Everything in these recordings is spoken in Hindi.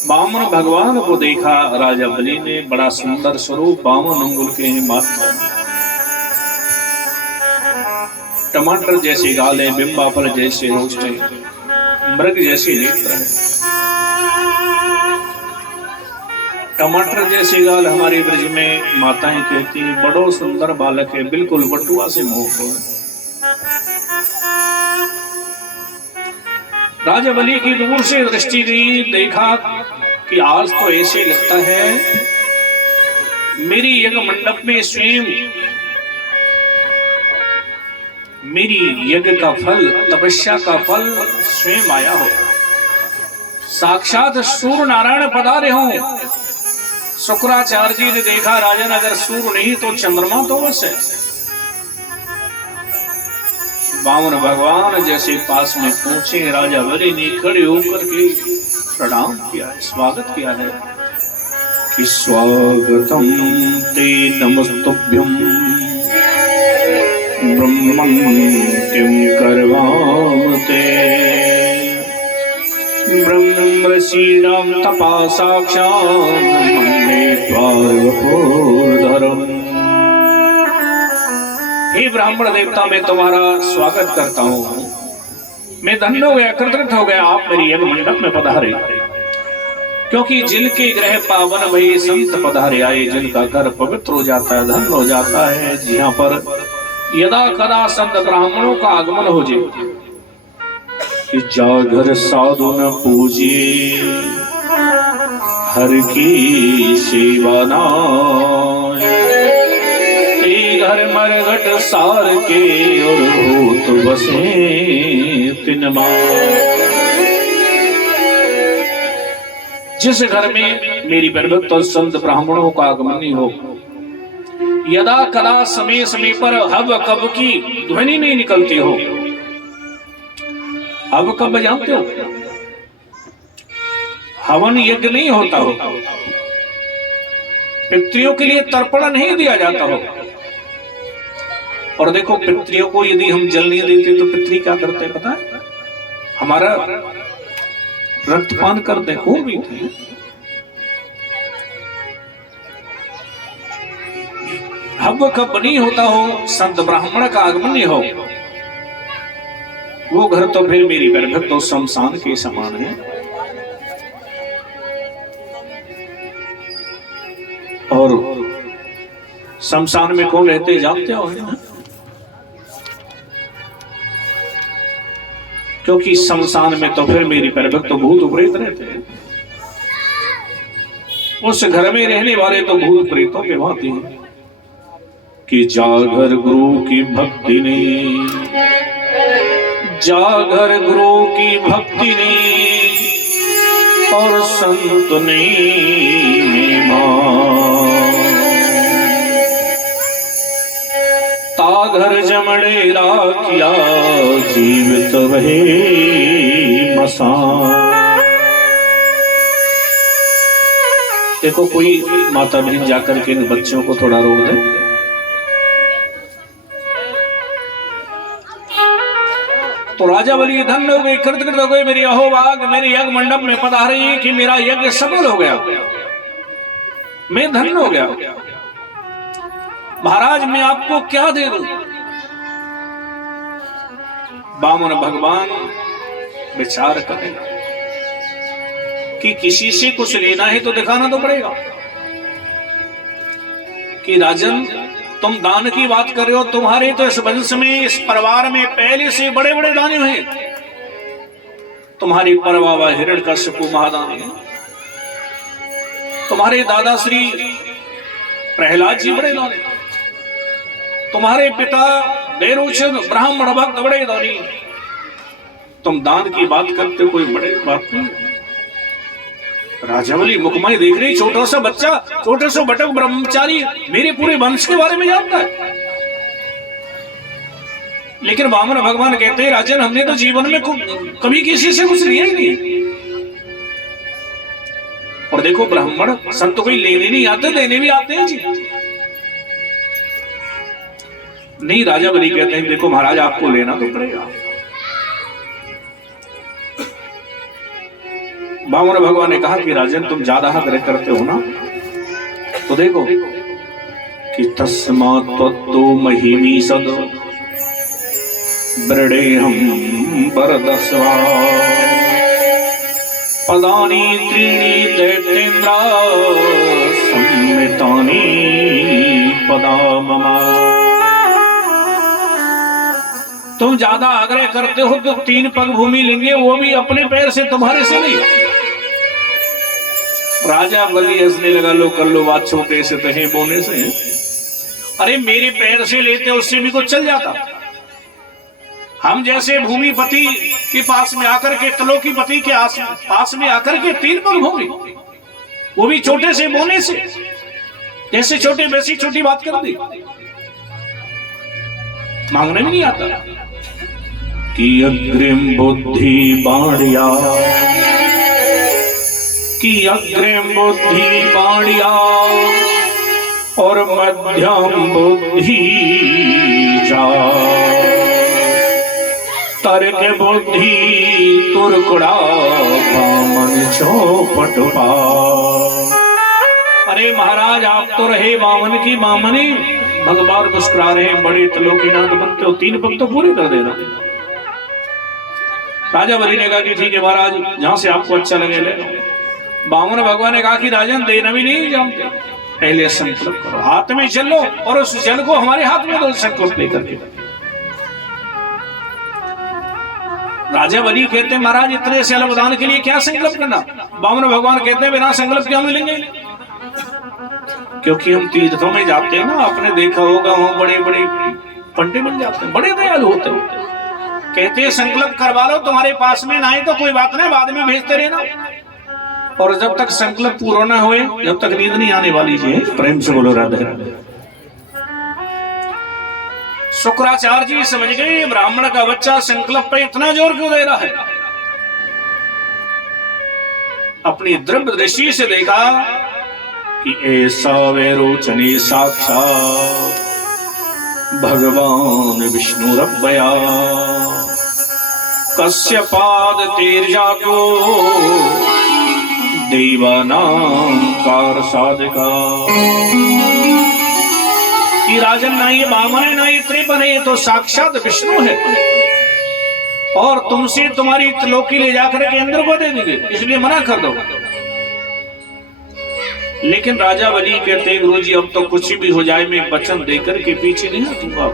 बामन भगवान को देखा राजा बलि ने, बड़ा सुंदर स्वरूप, 52 अंगुल के हैं माथा, टमाटर जैसे गाल है, बिंबा फल जैसे रोष्ट है, मृग जैसी नेत्र है। टमाटर जैसे गाल हमारे ब्रज में माताएं कहती हैं, बड़ो सुंदर बालक है, बिल्कुल बटुआ से मोह है। राजा बलि की दूर से दृष्टि गई, देखा कि आज तो ऐसे लगता है मेरी यज्ञ मंडप में स्वयं मेरी यज्ञ का फल, तपस्या का फल स्वयं आया हो, साक्षात सूर्य नारायण पधारे हों। शुक्राचार्य जी ने देखा, राजन अगर सूर्य नहीं तो चंद्रमा तो बस है। बामन भगवान जैसे पास में पहुंचे, राजा बलि ने खड़े होकर के प्रणाम किया है, स्वागत किया है कि स्वागतम ते नमस्तुभ्यं ब्रह्मं किं करवाम ते ब्रह्मर्षीणां तपा साक्षात् मन्ये द्वारवपुर्धरम्। हे ब्राह्मण देवता, मैं तुम्हारा स्वागत करता हूँ। मैं धन्य हो गया, कृतज्ञ हो गया, आप मेरी यज्ञ मंडप में पधारे, क्योंकि जिनके ग्रह पावन भई संत पधारे आए, जिनका घर पवित्र हो जाता है, धन्य हो जाता है, जहाँ पर यदा कदा संत ब्राह्मणों का आगमन हो जाए। कि जागर साधु न पूजिए, हर की सेवा नाय, घर मरघट सार के और होत बसे तिनमा। जिस घर में मेरी बरभक्त और संत ब्राह्मणों का आगमन नहीं हो, यदा कदा समय समय पर हव कब की ध्वनि नहीं निकलती हो। हव कब जानते हो? हवन यज्ञ नहीं होता हो, पितृयों के लिए तर्पण नहीं दिया जाता हो। और देखो, पितृयों को यदि हम जल नहीं देते तो पितृ क्या करते हैं पता है? हमारा रक्तपान करते खूब भी थे। हव कब नहीं होता हो, संत ब्राह्मण का आगमन नहीं हो, वो घर तो फिर मेरी बरभक्त तो शमशान के समान है। और शमशान में कौन रहते जानते हो? क्योंकि शमशान में तो फिर मेरी बरभक्त तो भूत प्रेत रहते हैं। उस घर में रहने वाले तो भूत प्रेतों के भांति हैं। कि जागर गुरु की भक्ति ने, जागर गुरु की भक्ति ने और संत ने ताघर जमड़े राखिया, जीवित वहे मसान। देखो, कोई माता बहन जाकर के इन बच्चों को थोड़ा रोक दे। तो राजा बलि धन्य हो गए, कृतज्ञ हो गए, मेरी अहोभाग मेरे यज्ञ मंडप में पधारी कि मेरा यज्ञ सफल हो गया, मैं धन्य हो गया। महाराज, मैं आपको क्या दे दूं? बामन भगवान विचार करें कि किसी से कुछ लेना है तो दिखाना तो पड़ेगा। कि राजन, तुम दान की बात कर रहे हो, तुम्हारे तो इस वंश में, इस परिवार में पहले से बड़े बड़े दानी हैं। तुम्हारी परवावा हिरण्यकश्यप महादानी है, तुम्हारे दादा श्री प्रहलाद जी बड़े दानी, तुम्हारे पिता देरोचन ब्राह्मण भक्त बड़े दानी। तुम दान की बात करते, कोई बड़े बात नहीं। राजा बलि मुखमाई देख रही, छोटा सा बच्चा, छोटे से बटक ब्रह्मचारी मेरे पूरे वंश के बारे में जानता है। लेकिन वामन भगवान कहते हैं, राजन, हमने तो जीवन में कभी किसी से कुछ लिया ही नहीं। और देखो, ब्राह्मण संत तो कोई लेने नहीं आते, देने भी आते हैं जी। नहीं, राजा बलि कहते हैं, देखो महाराज, आपको लेना तो पड़ेगा। बामन भगवान ने कहा कि राजन तुम ज्यादा आग्रह करते हो ना, तो देखो कि तस्मात् त्वत्तो महिमी सद ब्रडेहं वरदस्वा पदानि त्रीणि दैत्येन्द्र संमितानि पदा मम। तुम ज्यादा आग्रह करते हो तो 3 पग भूमि लेंगे, वो भी अपने पैर से, तुम्हारे से नहीं। राजा बलि हंसने लगा, लो कर लो बात, छोटे से तहे बोने से। अरे मेरे पैर से लेते उससे भी कुछ चल जाता। हम जैसे भूमिपति के पास में आकर के, त्रिलोकीपति के पास में आकर के 3 पग भूमि, वो भी छोटे से बोने से, जैसे छोटे वैसी छोटी बात कर दी, मांगने में नहीं आता। कि अग्रिम बुद्धि बाणिया, कि अग्रिम बुद्धि बाणिया और मध्यम बुद्धि जा, तर्क बुद्धि तुरकुड़ा बामन चौपट पा। अरे महाराज आप तो रहे बामन की बामनी, भगवान मुस्कुरा रहे, बड़े त्रिलोकीनाथ बनते हो, 3 पग तो पूरे कर देना। राजा बलि ने कहा कि ठीक है महाराज, जहां से आपको अच्छा लगे ले। बामन भगवान ने कहा कि राजन देना भी नहीं जानते, पहले संकल्प करो, हाथ में जल लो और उस जल को हमारे हाथ में दो, संकल्प लेकर के। राजा बलि कहते हैं महाराज इतने से बलिदान के लिए क्या संकल्प करना। बामन भगवान कहते हैं बिना संकल्प के हम मिलेंगे, क्योंकि हम तीर्थों में जाते हैं ना, आपने देखा होगा वहां बड़े बड़े पंडित बन जाते हैं, बड़े दयालु होते हैं। कहते हैं संकल्प करवा लो, तुम्हारे पास में ना आए तो कोई बात नहीं, बाद में भेजते रहना। और जब तक संकल्प पूरा ना हुए, जब तक नींद नहीं आने वाली जी। प्रेम से बोलो राधे राधे। शुक्राचार्य जी समझ गए ब्राह्मण का बच्चा संकल्प पे इतना जोर क्यों दे रहा है। अपनी द्रव्य दृष्टि से देखा कि ऐसा वैरोचने साक्षात भगवान विष्णु रब्बया, कस्य पाद तेर्जा को देवानां कार साधका। कि राजन ना ये बामन है ना ये त्रिपन है, ये तो साक्षात विष्णु है, और तुमसे तुम्हारी त्रिलोकी ले जाकर के इंद्र को दे देंगे, इसलिए मना कर दो। लेकिन राजा बलि कहते गुरु जी अब तो कुछ भी हो जाए, मैं वचन देकर के पीछे नहीं हटूंगा।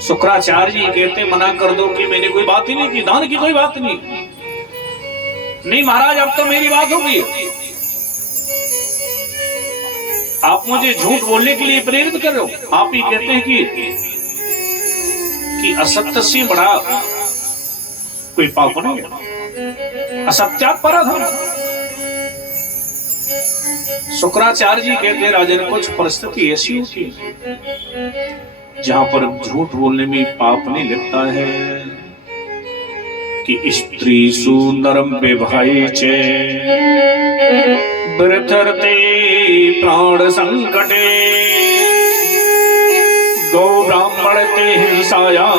शुक्राचार्य जी कहते मना कर दो कि मैंने कोई बात ही नहीं की, दान की कोई बात नहीं। नहीं महाराज अब तो मेरी बात होगी, आप मुझे झूठ बोलने के लिए प्रेरित कर रहे हो। आप ही कहते हैं कि असत्य से बड़ा कोई पाप नहीं है, असत्यात्पराध। शुक्राचार्य जी कहते हैं राजन कुछ परिस्थिति ऐसी होती है जहां पर झूठ बोलने में पाप नहीं लगता है। कि स्त्री सुंदरम विभाई चे वृथर्ते प्राण संकटे, गौ ब्राह्मण ते हिंसायां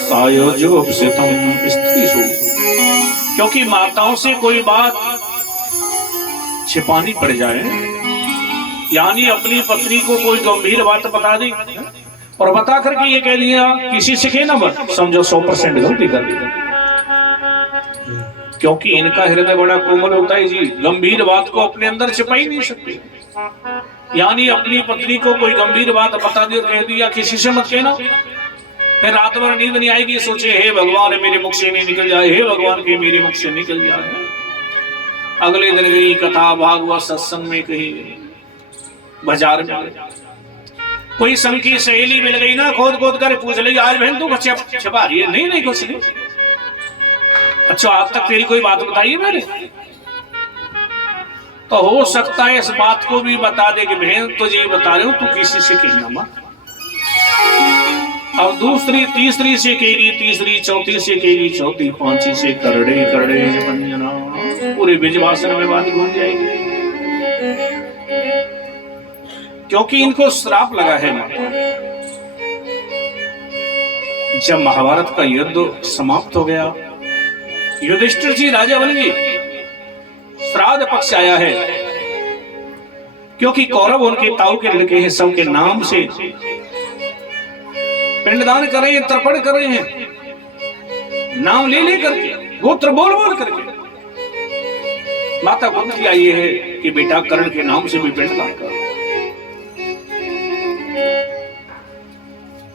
सायोजुप्सितम स्त्रीषु। क्योंकि माताओं से कोई बात छिपानी पड़ जाए, यानी अपनी पत्नी को कोई गंभीर बात बता दी और बता करके ये कह दिया किसी से कहना मत, समझो 100% गलती कर दी। क्योंकि इनका हृदय बड़ा कोमल होता है जी, गंभीर बात को अपने अंदर छिपा ही नहीं सकती। यानी अपनी पत्नी को कोई गंभीर बात बता दी और कह दिया किसी से मत कहना, फिर रात भर नींद नहीं आएगी, सोचे हे भगवान मेरे मुख से नहीं निकल जाए, हे भगवान के मेरे मुख से निकल जाए। अगले दिन गई कथा भागवत सत्संग में, कही बाजार में कोई संग की सहेली मिल गई ना, खोद खोद कर पूछ ली आज बहन तू बच्चे छिपा रही है। नहीं कुछ नहीं। अच्छा आज तक तेरी कोई बात बताई है मैंने? तो हो सकता है इस बात को भी बता दे कि बहन तुझे बता रही हूं, तू किसी से कहना मत। अब दूसरी तीसरी से कहेगी, तीसरी चौथी से कहेगी, चौथी पांचवी से करड़े करड़े बंजना, पूरे ब्रजवासन में बात घूम जाएगी। क्योंकि इनको श्राप लगा है। जब महाभारत का युद्ध समाप्त हो गया, युधिष्ठिर जी राजा बन गए, श्राद्ध पक्ष आया है, क्योंकि कौरव उनके ताऊ के लड़के हैं, सबके नाम से पिंडदान कर रहे हैं, तर्पण कर रहे हैं, नाम ले ले करके, गोत्र बोल बोल करके। माता कुंती आई है कि बेटा कर्ण के नाम से भी पिंडदान कर।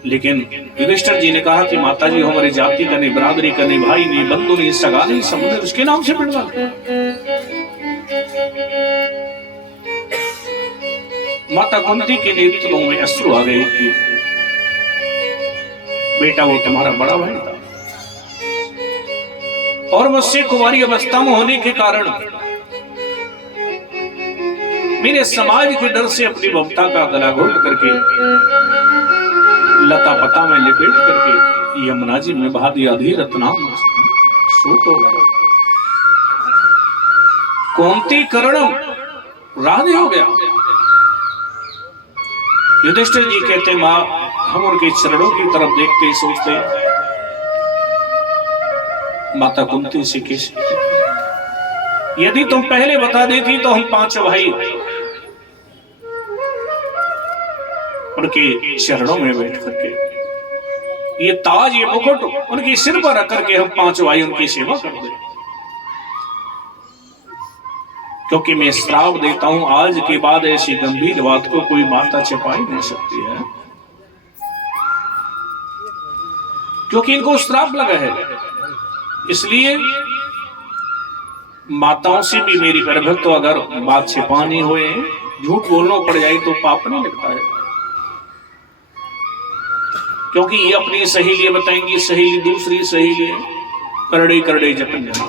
लेकिन युधिष्ठिर जी ने कहा कि माता जी हमारी जाति का नहीं, बरादरी का नहीं, भाई नहीं, बंधु नहीं, सगा नहीं, समझे उसके नाम से पिंडदान। माता कुंती के नेत्रों में अश्रु आ गए कि बेटा वो तुम्हारा बड़ा भाई था और मुझसे कुंवारी अवस्था में होने के कारण मेरे समाज के डर से अपनी ममता का गला घोट करके लता पता में लिपेट करके यमुना जी में बहा दिया, धीरतनाम सूत हो गया। कुंती कर्ण राधे हो गया। युधिष्ठिर जी कहते मां हम उनके चरणों की तरफ देखते सोचते माता कुंती से किस यदि तुम पहले बता देती तो हम 5 भाई उनके चरणों में बैठ करके ये ताज ये मुकुट उनके सिर पर रख करके हम 5 भाई उनकी सेवा कर दे, क्योंकि मैं श्राप देता हूं आज के बाद ऐसी गंभीर बात को कोई माता छिपा नहीं सकती है, क्योंकि इनको श्राप लगा है। इसलिए माताओं से भी मेरी गर्भ तो अगर बात छिपानी होए, झूठ बोलना पड़ जाए तो पाप नहीं लगता है, क्योंकि ये अपनी सहेली बताएंगी, सहेली दूसरी सहेली करड़े करड़े जतन जना,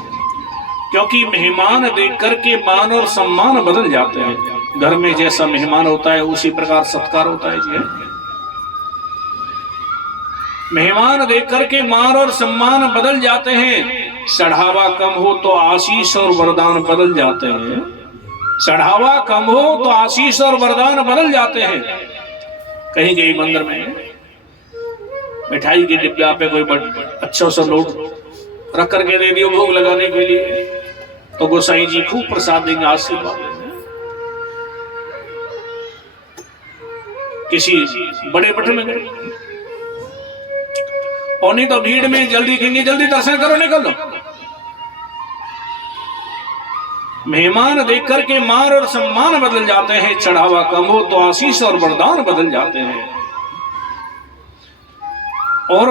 क्योंकि मेहमान देख करके मान और सम्मान बदल जाते हैं। घर में जैसा मेहमान होता है उसी प्रकार सत्कार होता है जी। मेहमान देख करके मान और सम्मान बदल जाते हैं। चढ़ावा कम हो तो आशीष और वरदान बदल जाते हैं। चढ़ावा कम हो तो आशीष और वरदान बदल जाते हैं। कहीं गई मंदिर में मिठाई के डिब्बा पे कोई अच्छा सा नोट रख करके दे दियो भोग लगाने के लिए, तो गोसाई जी खूब प्रसाद देंगे, आशीर्वाद देंगे। किसी बड़े मठ में गए और नहीं तो भीड़ में जल्दी कहेंगे जल्दी दर्शन करो निकल लो। मेहमान देख करके मान और सम्मान बदल जाते हैं। चढ़ावा कम हो तो आशीष और वरदान बदल जाते हैं। और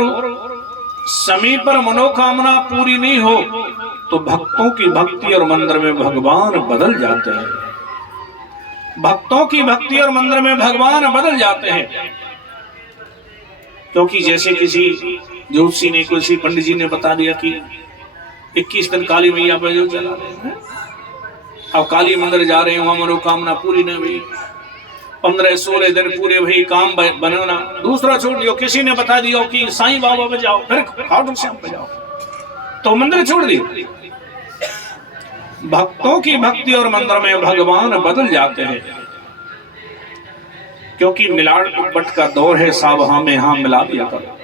समय पर मनोकामना पूरी नहीं हो तो भक्तों की भक्ति और मंदिर में भगवान बदल जाते हैं। भक्तों की भक्ति और मंदिर में भगवान बदल जाते हैं। क्योंकि जैसे किसी ज्योतिषी ने, किसी पंडित जी ने बता दिया कि 21 दिन काली मैया पर जो चला रहे हैं, अब काली मंदिर जा रहे हैं, वहां मनोकामना पूरी न हुई, 15-16 दिन पूरे भाई काम बनाना। दूसरा छोड़ दियो, किसी ने बता दिया कि साईं बाबा पे जाओ, फिर खाटू श्याम पे जाओ, तो मंदिर छोड़ दियो। भक्तों की भक्ति और मंदिर में भगवान बदल जाते हैं। क्योंकि मिलाड़ बट का दौर है, सावहा में हाँ मिला दिया करो।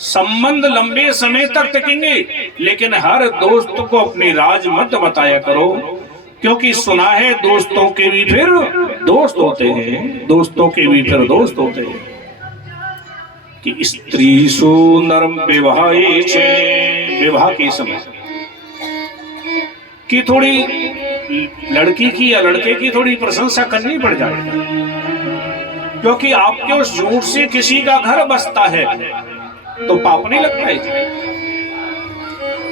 संबंध लंबे समय तक टिकेंगे, लेकिन हर दोस्त को अपनी राज मत बताया करो, क्योंकि सुना है दोस्तों के भी फिर दोस्त होते हैं, दोस्तों के भी फिर दोस्त होते हैं। कि स्त्री सु नरम विवाहे छे, विवाह के समय कि थोड़ी लड़की की या लड़के की थोड़ी प्रशंसा करनी पड़ जाए, क्योंकि आपके उस झूठ से किसी का घर बसता है तो पाप नहीं लगता है।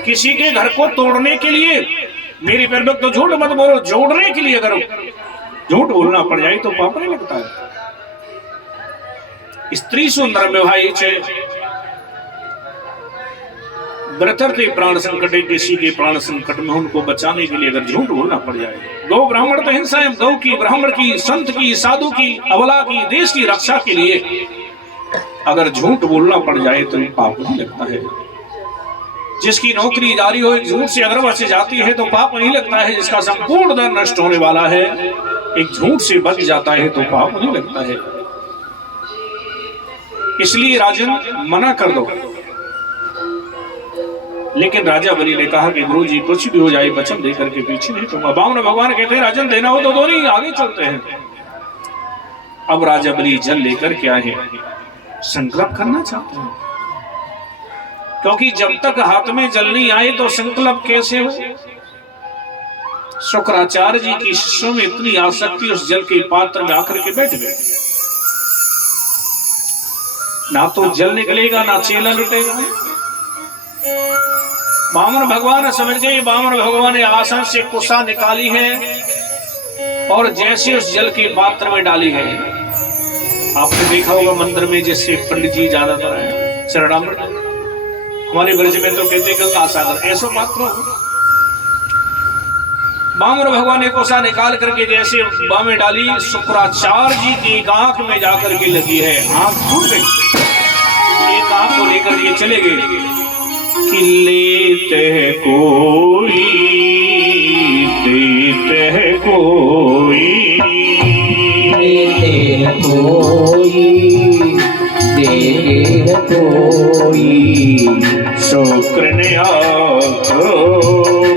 किसी के घर को तोड़ने के लिए, मेरी पर तो झूठ मत बोलो, जोड़ने के लिए अगर झूठ बोलना पड़ जाए तो पाप नहीं लगता है। स्त्री सुंदर विवाही छे, ब्रतरते प्राण संकट, किसी के प्राण संकट में उनको बचाने के लिए अगर झूठ बोलना पड़ जाए। गौ ब्राह्मण तो हिंसा है, गौ की, ब्राह्मण की, संत की, साधु की, अबला की, देश की रक्षा के लिए अगर झूठ बोलना पड़ जाए तो पाप नहीं लगता है। जिसकी नौकरी जारी हो एक झूठ से अगर बच जाती है तो पाप नहीं लगता है। जिसका संपूर्ण धन नष्ट होने वाला है एक झूठ से बच जाता है तो पाप नहीं लगता है। इसलिए राजन मना कर दो। लेकिन राजा बलि ने कहा कि गुरु जी कुछ भी हो जाए वचन दे करके पीछे नहीं दूंगा। बामन भगवान कहते हैं राजन देना हो तो दो, नहीं आगे चलते हैं। अब राजा बलि जल लेकर के आए, संकल्प करना चाहते हैं, क्योंकि जब तक हाथ में जल नहीं आए तो संकल्प कैसे हो। शुक्राचार्य जी की शिष्यों में इतनी आसक्ति उस जल के पात्र में आकर के बैठ गए, ना तो जल निकलेगा ना चेला लुटेगा। बामन भगवान समझ गए, बामन भगवान ने आसन से कुशा निकाली है और जैसे उस जल के पात्र में डाली है। आपने देखा होगा मंदिर में जैसे पंडित जी ज्यादातर है चरणामृत, हमारे ब्रज में तो कहते गंगा सागर, ऐसा पात्र बामन भगवान ने कोसा निकाल करके जैसे बा में डाली, शुक्राचार्य जी की एक आंख में जाकर के लगी है, आंख फूट गई। एक आंख को लेकर के चले गए कि लेते कोई देते कोई, लेते कोई देते कोई, शुक्र ने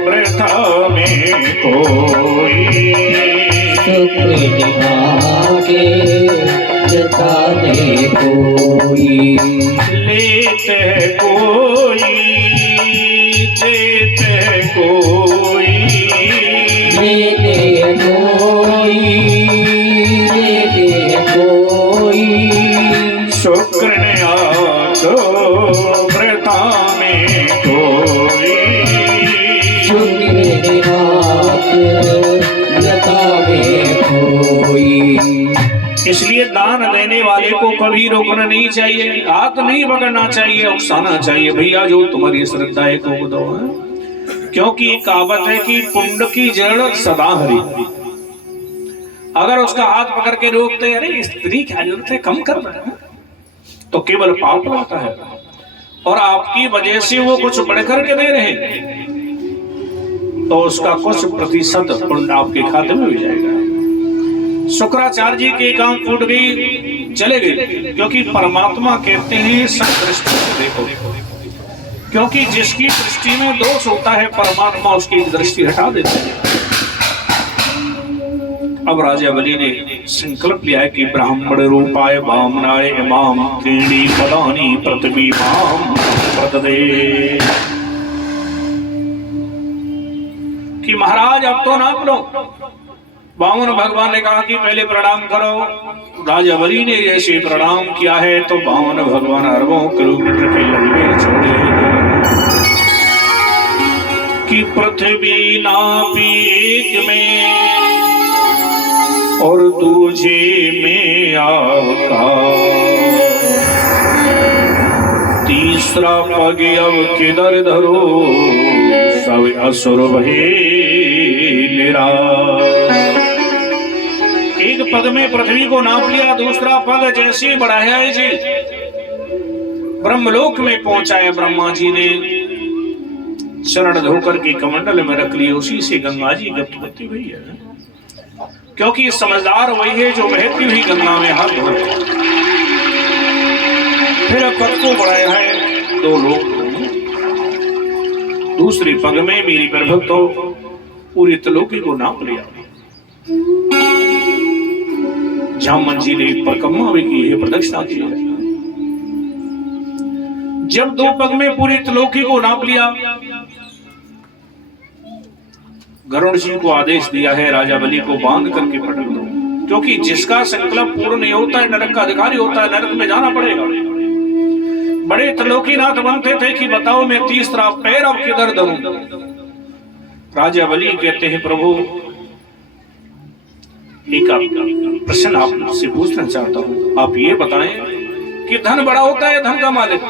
वृथा में कोई, शुक्र के वृथा में कोई, लेते कोई देते कोई, लेते कोई देते कोई, शुक्र ने वृथा में कोई, शुक्र वृथा में कोई। इसलिए दान देने वाले को कभी रोकना नहीं चाहिए, हाथ नहीं पकड़ना चाहिए, उकसाना चाहिए, भैया जो तुम्हारी श्रद्धा है तो दो है। क्योंकि एक कहावत है कि पुण्य की जड़ सदा हरी। अगर उसका हाथ पकड़ के रोकते अरे स्त्री क्या जरूरत है, कम कर रहा है, तो केवल पाप लाता है और आपकी वजह से वो कुछ बढ़कर के दे रहे हैं तो उसका कुछ प्रतिशत पुण्य आपके खाते में हो जाएगा। शुक्राचार्य जी की एक आंख फूट गई, चले गए, क्योंकि परमात्मा कहते हैं सब दृष्टि से देखो, क्योंकि जिसकी दृष्टि में दोष होता है परमात्मा उसकी दृष्टि हटा देते हैं। अब राजा बलि ने संकल्प लिया है कि ब्राह्मण रूपाय वामनाय इमाम त्रीणि पदानि पृथ्वी माम प्रददे, कि महाराज अब तो नाप लो। वामन भगवान ने कहा कि पहले प्रणाम करो। राजा बलि ने जैसे प्रणाम किया है तो वामन भगवान अरबों किलोमीटर के लंबे छोड़े कि पृथ्वी नापी एक में और दूजे में आपका, तीसरा पग अब किधर धरो सब असुर भये निराश। एक पग में पृथ्वी को नाप लिया, दूसरा पग जैसे बढ़ाया है जी ब्रह्मलोक में पहुंचाया। ब्रह्मा जी ने शरण धोकर के कमंडल में रख लिया, उसी से गंगा जी गति हुई है, क्योंकि समझदार वही है जो बहती हुई गंगा में हाथ धो। फिर पग को बढ़ाया है दो लोग, दूसरे पग में मेरी प्रभु तो पूरी त्रिलोकी को नाप लिया। जामन जी ने परिक्रमा भी की है, प्रदक्षिणा की है। जब दो पग में पूरी त्रिलोकी को नाप लिया, गरुड़ जी को आदेश दिया है राजा बलि को बांध करके पटक दो, क्योंकि जिसका संकल्प पूर्ण नहीं होता है नरक का अधिकारी होता है, नरक में जाना पड़ेगा। बड़े त्रिलोकीनाथ बनते थे कि बताओ मैं तीसरा पैर अब किधर धरूं। राजा बलि कहते हैं प्रभु एक प्रश्न आपसे पूछना चाहता हूं, आप ये बताएं कि धन बड़ा होता है धन का मालिक।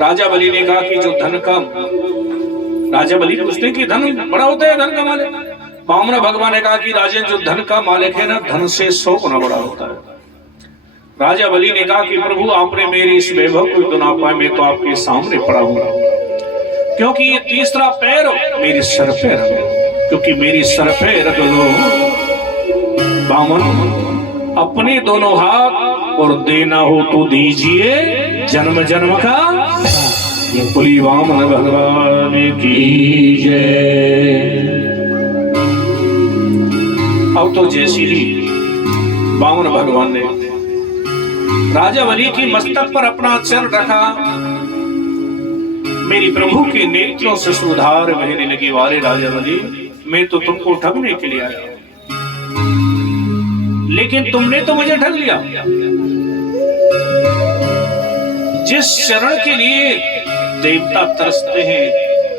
राजा बलि ने कहा कि जो धन का, राजा बलि पूछते हैं कि धन बड़ा होता है धन का मालिक। वामन भगवान ने कहा कि राजन जो धन का मालिक है ना, धन से 100 गुना बड़ा होता है। राजा बलि ने कहा कि प्रभु आपने मेरी इस वैभव को तो ना पाए, मैं तो आपके सामने पड़ा हूं, क्योंकि ये तीसरा पैर मेरी सर पे रख लो, क्योंकि मेरी सर पे रख लो। वामन अपने दोनों हाथ और देना हो तो दीजिए जन्म जन्म का। बोली वामन भगवान की जय। अब तो जैसी ही वामन भगवान ने राजा बलि की मस्तक पर अपना चरण रखा, मेरी प्रभु के नेत्रों से सुधार बहने लगी। वारे राजा बलि, मैं तो तुमको ठगने के लिए आया, लेकिन तुमने तो मुझे ठग लिया। जिस चरण के लिए देवता तरसते हैं,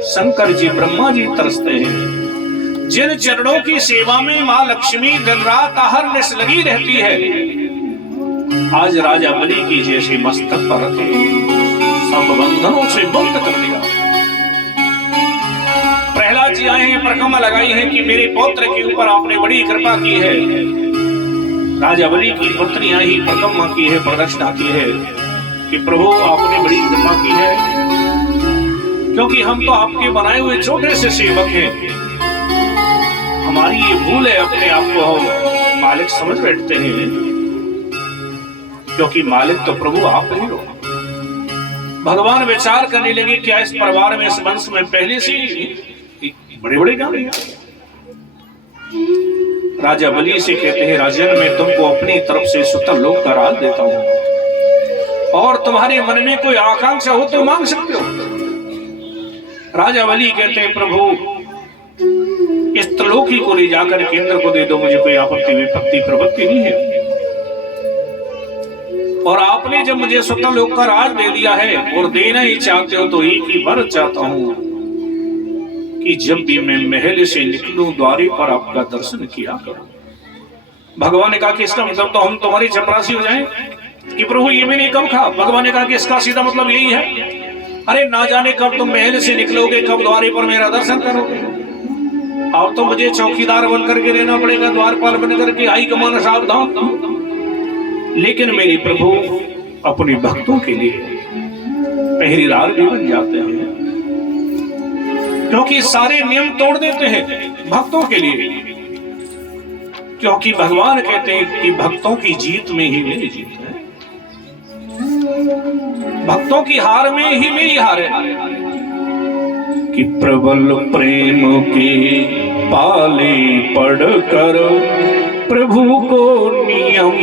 शंकर जी ब्रह्मा जी तरसते हैं, जिन चरणों की सेवा में मां लक्ष्मी दिन रात अहर्निश लगी रहती है, आज राजा बलि की जैसे मस्तक पर रखे सब बंधनों से मुक्त कर दिया। प्रहलाद जी आए हैं, परिक्रमा लगाई है कि मेरे पौत्र के ऊपर आपने बड़ी कृपा की है। राजा बलि की पत्नियां ही परिक्रमा की है, प्रदक्षिणा की है कि प्रभु आपने बड़ी कृपा की है, क्योंकि हम तो आपके बनाए हुए छोटे से सेवक हैं। हमारी ये भूल है, अपने आप को हम मालिक समझ बैठते हैं, क्योंकि मालिक तो प्रभु आप ही हो। भगवान विचार करने लगे, क्या इस परिवार में, इस वंश में पहले से बड़े बड़े ज्ञानी हैं। राजा बलि से कहते हैं, राजन मैं तुमको अपनी तरफ से सुतर लोक का राज देता हूं, और तुम्हारे मन में कोई आकांक्षा हो तो मांग सकते हो। राजा बलि कहते हैं, प्रभु इस त्रिलोकी को ले जाकर केंद्र को दे दो, मुझे कोई आपत्ति विपत्ति प्रवृत्ति नहीं है। और आपने जब मुझे सुतर लोक का राज दे दिया है और देना ही चाहते हो, तो एक ही बार चाहता हूं कि जब भी मैं महल से निकलूं, द्वारे पर आपका दर्शन किया करूं। भगवान ने कहा कि इसका मतलब तो हम तुम्हारी चपरासी हो जाएं कि प्रभु ये मैंने कब कहा। भगवान ने कहा कि इसका सीधा मतलब यही है, अरे ना जाने कब तुम महल से निकलोगे, कब द्वारे पर मेरा दर्शन करोगे। अब तो मुझे चौकीदार बन करके रहना पड़ेगा, द्वारपाल बन करके, आई कमान सावधान। लेकिन मेरे प्रभु अपने भक्तों के लिए पहरेदार भी बन जाते हैं, क्योंकि सारे नियम तोड़ देते हैं भक्तों के लिए। क्योंकि भगवान कहते हैं कि भक्तों की जीत में ही मेरी जीत है, भक्तों की हार में ही मेरी हार है। कि प्रबल प्रेम के पाले पढ़कर प्रभु को नियम